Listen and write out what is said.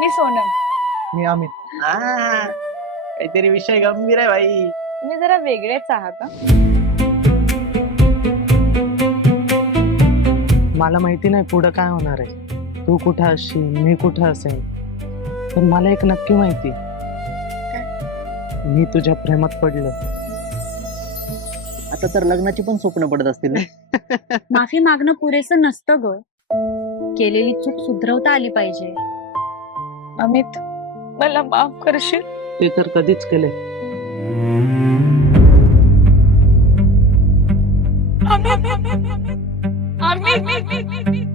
मी सोनल. मी अमित. काहीतरी विषय गंभीर आहे भाई. तुम्ही जरा वेगळेच आहात. मला माहिती नाही पुढं काय होणार आहे. तू कुठं असशील, मी कुठं असेल, पण मला एक नक्की माहिती, मी तुझ्या प्रेमात पडलो. आता तर लग्नाची पण स्वप्न पडत असतील ना? माफी मागणं पुरेसं नसतं ग. केलेली चूक सुधरवता आली पाहिजे. अमित, मला माफ करशील? ते तर कधीच केले. अमित, अमित, अमित.